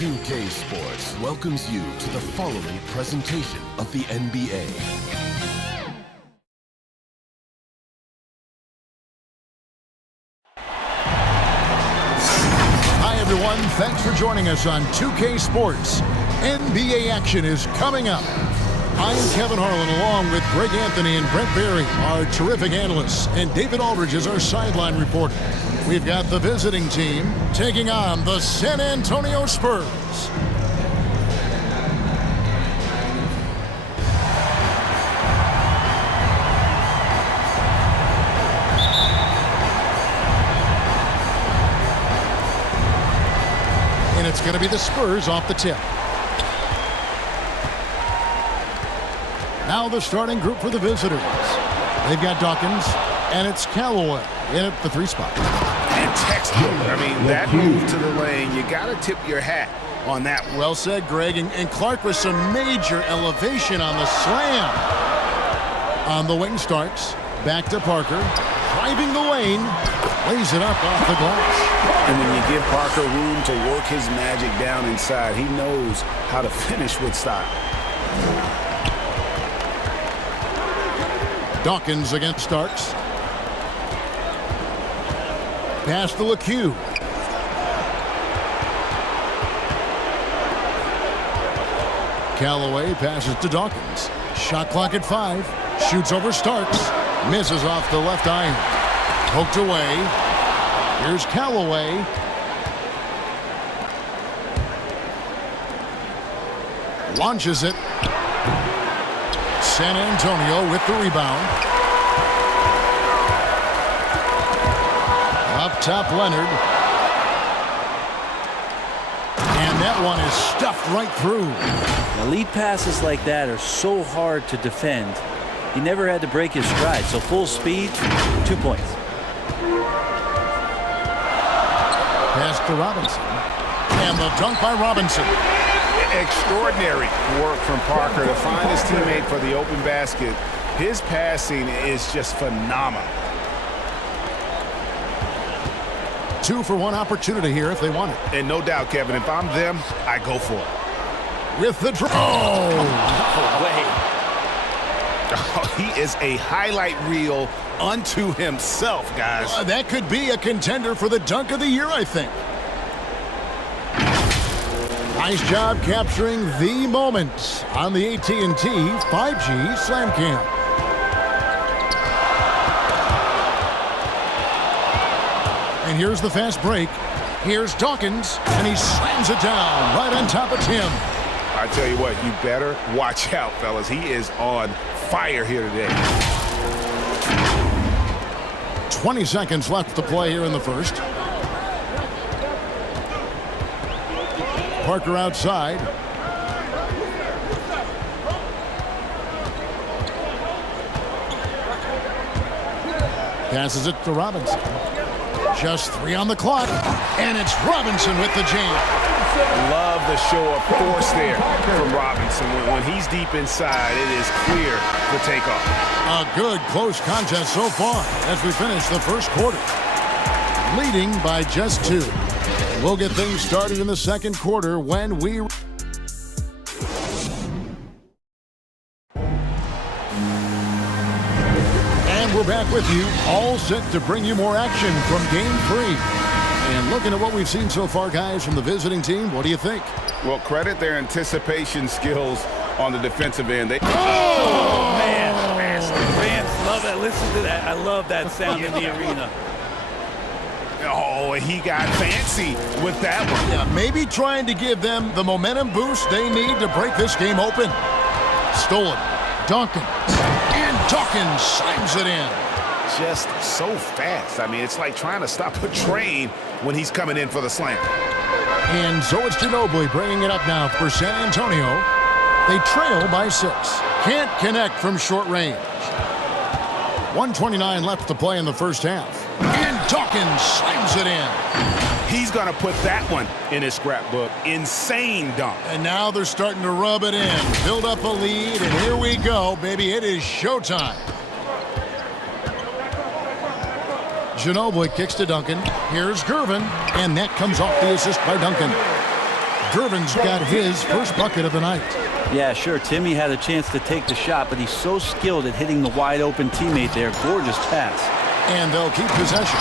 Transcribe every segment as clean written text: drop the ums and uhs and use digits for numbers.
2K Sports welcomes you to the following presentation of the NBA. Hi everyone, thanks for joining us on 2K Sports. NBA action is coming up. I'm Kevin Harlan along with Greg Anthony and Brent Berry, our terrific analysts, and David Aldridge is our sideline reporter. We've got the visiting team taking on the San Antonio Spurs. And it's going to be the Spurs off the tip. Now the starting group for the visitors. They've got Dawkins, and it's Callaway in at the 3 spot. And textbook. I mean, that move to the lane, you got to tip your hat on that one. Well said, Greg. And Clark with some major elevation on the slam. On the wing starts. Back to Parker. Driving the lane. Lays it up off the glass. And when you give Parker room to work his magic down inside, he knows how to finish with style. Dawkins against Starks. Pass to LeCue. Callaway passes to Dawkins. Shot clock at 5. Shoots over Starks. Misses off the left iron. Poked away. Here's Callaway. Launches it. San Antonio with the rebound. Up top, Leonard. And that one is stuffed right through. Now, lead passes like that are so hard to defend. He never had to break his stride, so full speed, 2 points. Pass to Robinson. And the dunk by Robinson. Extraordinary work from Parker to find his teammate for the open basket. His passing is just phenomenal. 2-for-1 opportunity here if they want it. And no doubt, Kevin, if I'm them, I go for it. With the draw. Oh, he is a highlight reel unto himself, guys. That could be a contender for the dunk of the year, I think. Nice job capturing the moment on the AT&T 5G Slam Cam. And here's the fast break. Here's Dawkins, and he slams it down right on top of Tim. I tell you what, you better watch out, fellas. He is on fire here today. 20 seconds left to play here in the first. Parker outside. Passes it to Robinson. Just 3 on the clock, and it's Robinson with the jam. Love the show of force there from Robinson. When he's deep inside, it is clear for takeoff. A good close contest so far as we finish the first quarter. Leading by just 2. We'll get things started in the second quarter when we... And we're back with you, all set to bring you more action from Game 3. And looking at what we've seen so far, guys, from the visiting team, what do you think? Well, credit their anticipation skills on the defensive end. Man, fans love that. Listen to that. I love that sound in the arena. Oh, he got fancy with that one. Yeah, maybe trying to give them the momentum boost they need to break this game open. Stolen. Dawkins. And Dawkins slams it in. Just so fast. I mean, it's like trying to stop a train when he's coming in for the slam. And so it's Ginobili bringing it up now for San Antonio. They trail by 6. Can't connect from short range. 1:29 left to play in the first half. And Dawkins slams it in. He's going to put that one in his scrapbook. Insane dunk. And now they're starting to rub it in. Build up a lead, and here we go, baby. It is showtime. Ginobili kicks to Duncan. Here's Gervin, and that comes off the assist by Duncan. Gervin's got his first bucket of the night. Yeah, sure, Timmy had a chance to take the shot, but he's so skilled at hitting the wide-open teammate there. Gorgeous pass. And they'll keep possession.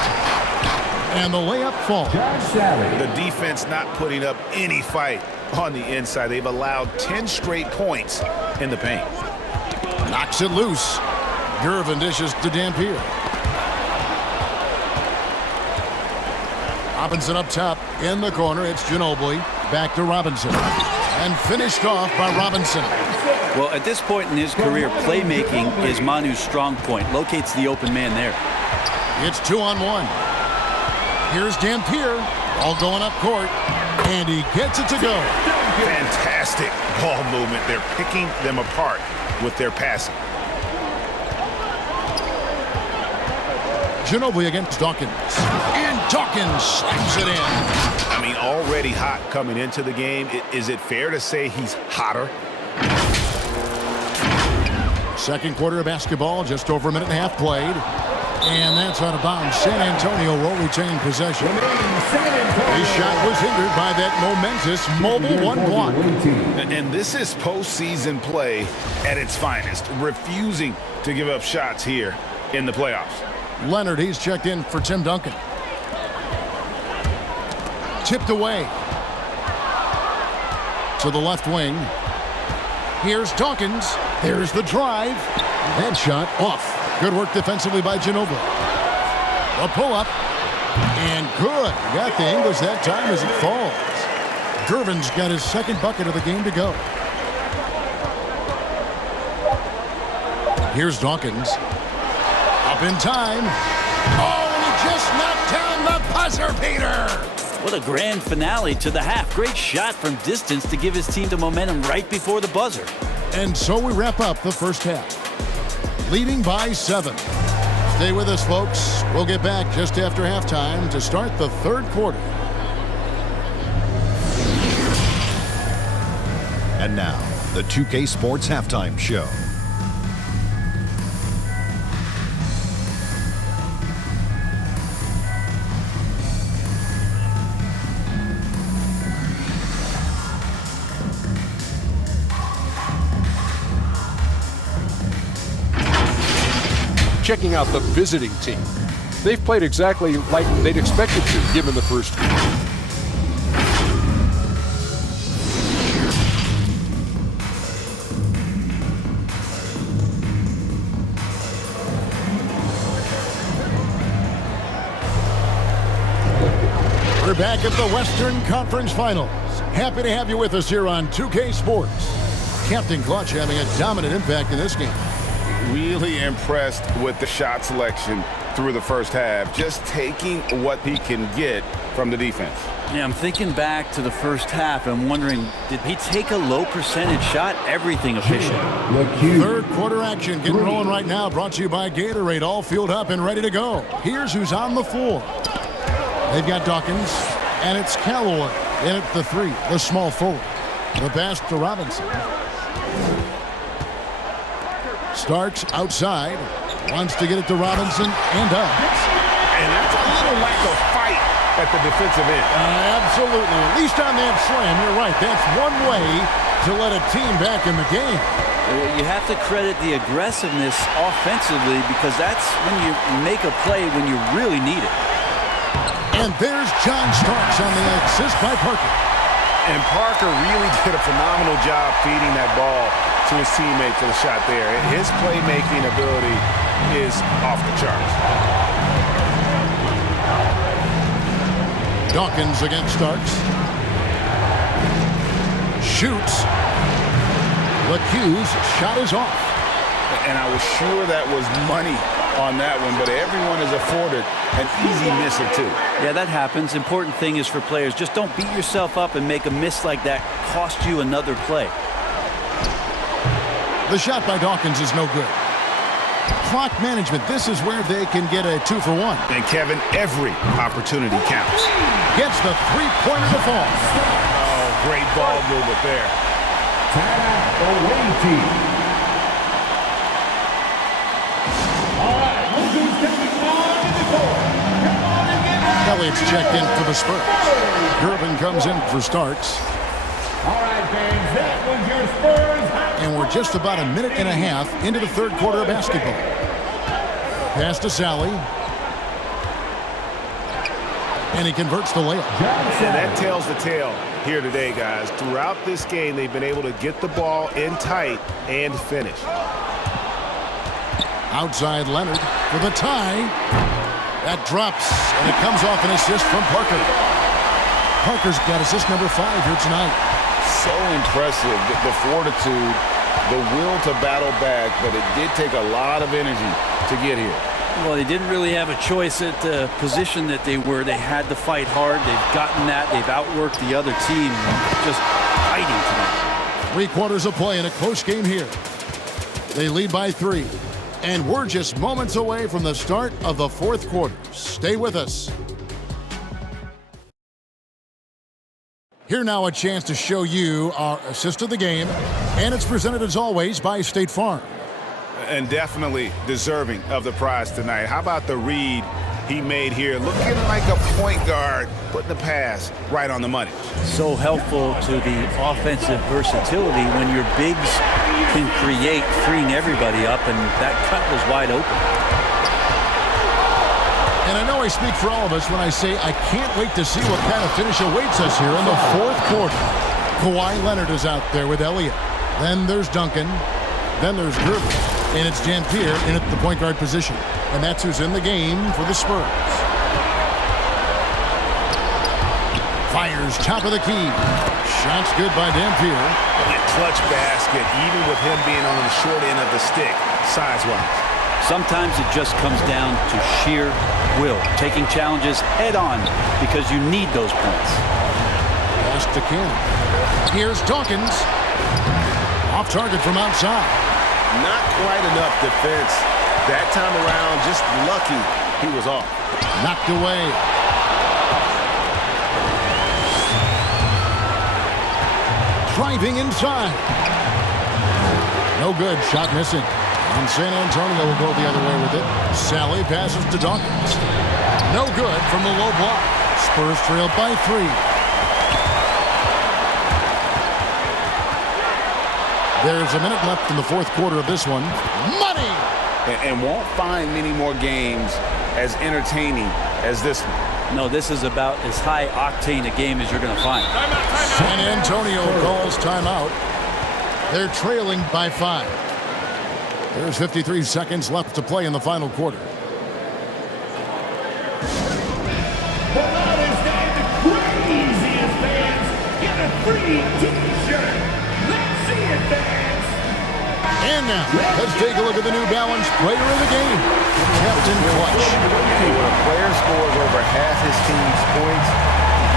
And the layup falls. The defense not putting up any fight on the inside. They've allowed 10 straight points in the paint. Knocks it loose. Gervin dishes to Dampier. Robinson up top. In the corner, it's Ginobili. Back to Robinson. And finished off by Robinson. Well, at this point in his career, playmaking is Manu's strong point. Locates the open man there. It's 2-on-1. Here's Dampier. All going up court. And he gets it to go. Fantastic ball movement. They're picking them apart with their passing. Ginobili against Dawkins. And Dawkins slams it in. I mean, already hot coming into the game. Is it fair to say he's hotter? Second quarter of basketball, just over a minute and a half played. And that's out of bounds. San Antonio will retain possession. His shot was hindered by that momentous mobile one block. And this is postseason play at its finest. Refusing to give up shots here in the playoffs. Leonard, he's checked in for Tim Duncan. Tipped away. To the left wing. Here's Dawkins. There's the drive. That shot off. Good work defensively by Ginobili. A pull-up. And good. Got the English that time as it falls. Gervin's got his second bucket of the game to go. Here's Dawkins. Up in time. Oh, and he just knocked down the buzzer beater. What a grand finale to the half. Great shot from distance to give his team the momentum right before the buzzer. And so we wrap up the first half. Leading by 7. Stay with us, folks. We'll get back just after halftime to start the third quarter. And now, the 2K Sports Halftime Show. Checking out the visiting team. They've played exactly like they'd expected to, given the first. We're back at the Western Conference Finals. Happy to have you with us here on 2K Sports. Captain Clutch having a dominant impact in this game. Really impressed with the shot selection through the first half. Just taking what he can get from the defense. Yeah, I'm thinking back to the first half and wondering, did he take a low percentage shot? Everything efficient. Third quarter action getting rolling right now. Brought to you by Gatorade. All fueled up and ready to go. Here's who's on the floor. They've got Dawkins, and it's Callaway in at the 3, the small forward. The pass to Robinson. Starks outside, wants to get it to Robinson, and up. And that's a little lack of fight at the defensive end. Absolutely. At least on that slam, you're right. That's one way to let a team back in the game. You have to credit the aggressiveness offensively because that's when you make a play when you really need it. And there's John Starks on the assist by Parker. And Parker really did a phenomenal job feeding that ball to his teammate for the shot there. His playmaking ability is off the charts. Dawkins against Starks. Shoots. LeQ's shot is off. And I was sure that was money on that one, but everyone is afforded an easy miss or two. Yeah, that happens. Important thing is for players, just don't beat yourself up and make a miss like that cost you another play. The shot by Dawkins is no good. Clock management, this is where they can get a 2-for-1. And Kevin, every opportunity counts. Gets the three-pointer to fall. Oh, great ball movement there. Time away team. All right, look who's coming on in the court. Come on and get it. Elliott's checked in for the Spurs. Gervin comes in for Starks. All right, fans, that was your Spurs. And we're just about a minute and a half into the third quarter of basketball. Pass to Sally. And he converts the layup. And that tells the tale here today, guys. Throughout this game, they've been able to get the ball in tight and finish. Outside Leonard for the tie. That drops, and it comes off an assist from Parker. Parker's got assist number 5 here tonight. So impressive, the fortitude, the will to battle back, but it did take a lot of energy to get here. Well, they didn't really have a choice at the position that they were. They had to fight hard. They've gotten that. They've outworked the other team. Just fighting tonight. 3 quarters of play in a close game here. They lead by 3. And we're just moments away from the start of the fourth quarter. Stay with us. Here now a chance to show you our assist of the game. And it's presented as always by State Farm. And definitely deserving of the prize tonight. How about the read he made here? Looking like a point guard, putting the pass right on the money. So helpful to the offensive versatility when your bigs can create, freeing everybody up, and that cut was wide open. And I know I speak for all of us when I say I can't wait to see what kind of finish awaits us here in the fourth quarter. Kawhi Leonard is out there with Elliott. Then there's Duncan. Then there's Gerber. And it's Dampier in at the point guard position. And that's who's in the game for the Spurs. Fires top of the key. Shots good by Dampier. A clutch basket, even with him being on the short end of the stick, size-wise. Sometimes it just comes down to sheer will. Taking challenges head on because you need those points. Pass to Cannon. Here's Dawkins. Off target from outside. Not quite enough defense. That time around, just lucky he was off. Knocked away. Driving inside. No good. Shot missing. And San Antonio will go the other way with it. Sally passes to Dawkins. No good from the low block. Spurs trailed by 3. There's a minute left in the fourth quarter of this one. Money! And won't find many more games as entertaining as this one. No, this is about as high-octane a game as you're going to find. San Antonio calls timeout. They're trailing by 5. There's 53 seconds left to play in the final quarter. The loudest and the craziest fans get a free T-shirt. Let's see it, fans. And now, let's take a look at the New Balance player of the game, Captain Clutch. Hey, when a player scores over half his team's points,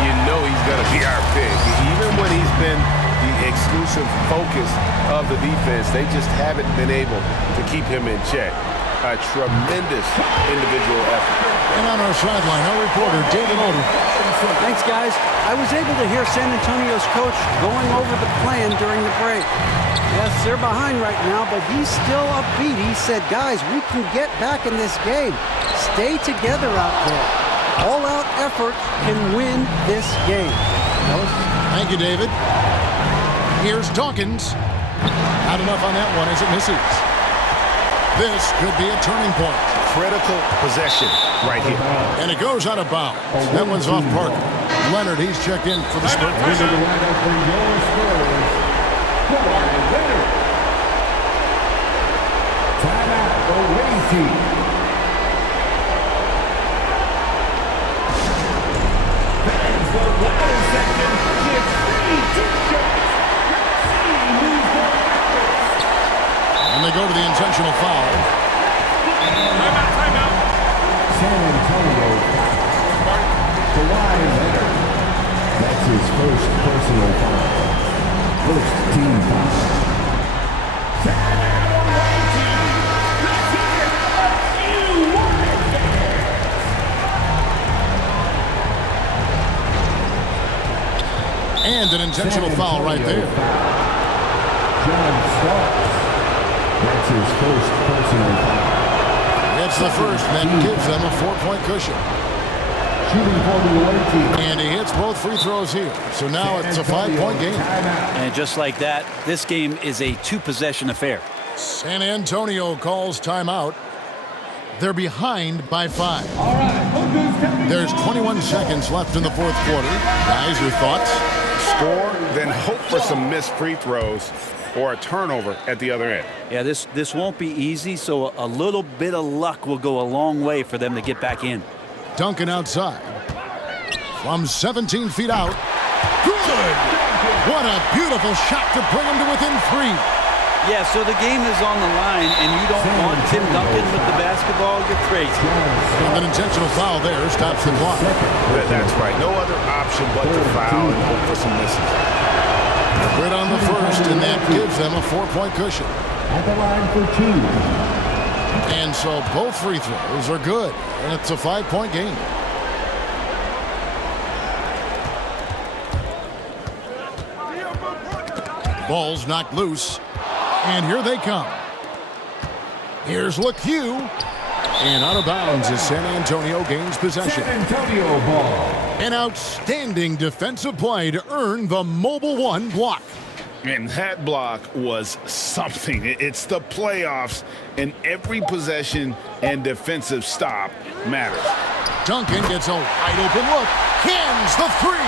you know he's going to be our pick. Even when he's been the exclusive focus of the defense, they just haven't been able to keep him in check. A tremendous individual effort. And on our sideline, our reporter, David Odom. Thanks, guys. I was able to hear San Antonio's coach going over the plan during the break. Yes, they're behind right now, but he's still upbeat. He said, guys, we can get back in this game. Stay together out there. All-out effort can win this game. Thank you, David. Here's Dawkins. Not enough on that one as it misses. This could be a turning point. Critical possession right here. And it goes out of bounds. That one's off Parker. Leonard, he's checked in for the Spurs. Into the lineup for your Spurs, Kawhi Leonard. Timeout, away team. Fans, the loudest section gets free T-shirts. Let's see who's going after. And they go to the intentional foul. Timeout. San Antonio. Kawhi Leonard. That's his first personal foul. First team foul. Timeout away team. Let's hear it for you, Warriors fans. And an intentional foul right there. John Starks. That's his first personal foul. It's the first that gives them a 4-point cushion. Shooting for the away team. And he hits both free throws here. So now it's a 5-point game. And just like that, this game is a 2-possession affair. San Antonio calls timeout. They're behind by 5. All right, There's 21 seconds left in the fourth quarter. Guys, your thoughts? Score, then hope for some missed free throws or a turnover at the other end. Yeah, this won't be easy, so a little bit of luck will go a long way for them to get back in. Duncan outside. From 17 feet out. Good! What a beautiful shot to bring him to within 3. Yeah, so the game is on the line, and you don't want Tim Duncan with the basketball. You're crazy. An intentional foul there stops the clock. That's right. No other option but to foul and hope for some misses. Good on the first, and that gives them a 4-point cushion. at the line for 2. And so both free throws are good, and it's a 5-point game. Ball's knocked loose, and here they come. Here's LeCue, and out of bounds as San Antonio gains possession. San Antonio ball. An outstanding defensive play to earn the Mobile One block. And that block was something. It's the playoffs, and every possession and defensive stop matters. Duncan gets a wide open look, cans the three.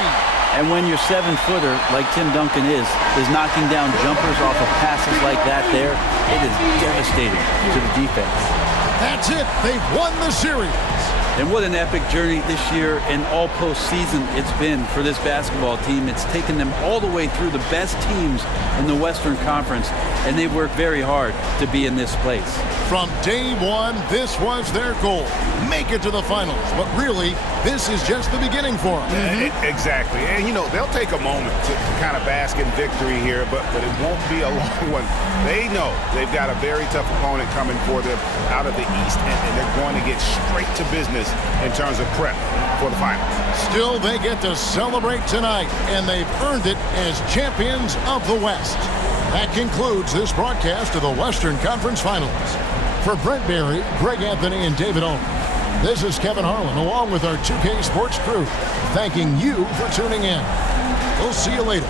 And when your 7-footer, like Tim Duncan is knocking down jumpers off of passes like that there, it is devastating to the defense. That's it. They've won the series. And what an epic journey this year and all postseason it's been for this basketball team. It's taken them all the way through the best teams in the Western Conference, and they've worked very hard to be in this place. From day one, this was their goal. Make it to the finals. But really, this is just the beginning for them. Exactly. And, you know, they'll take a moment to kind of bask in victory here, but it won't be a long one. They know they've got a very tough opponent coming for them out of the East, and they're going to get straight to business in terms of prep for the finals. Still, they get to celebrate tonight, and they've earned it as champions of the West. That concludes this broadcast of the Western Conference Finals. For Brent Barry, Greg Anthony, and David Owen, this is Kevin Harlan along with our 2K Sports crew, thanking you for tuning in. We'll see you later.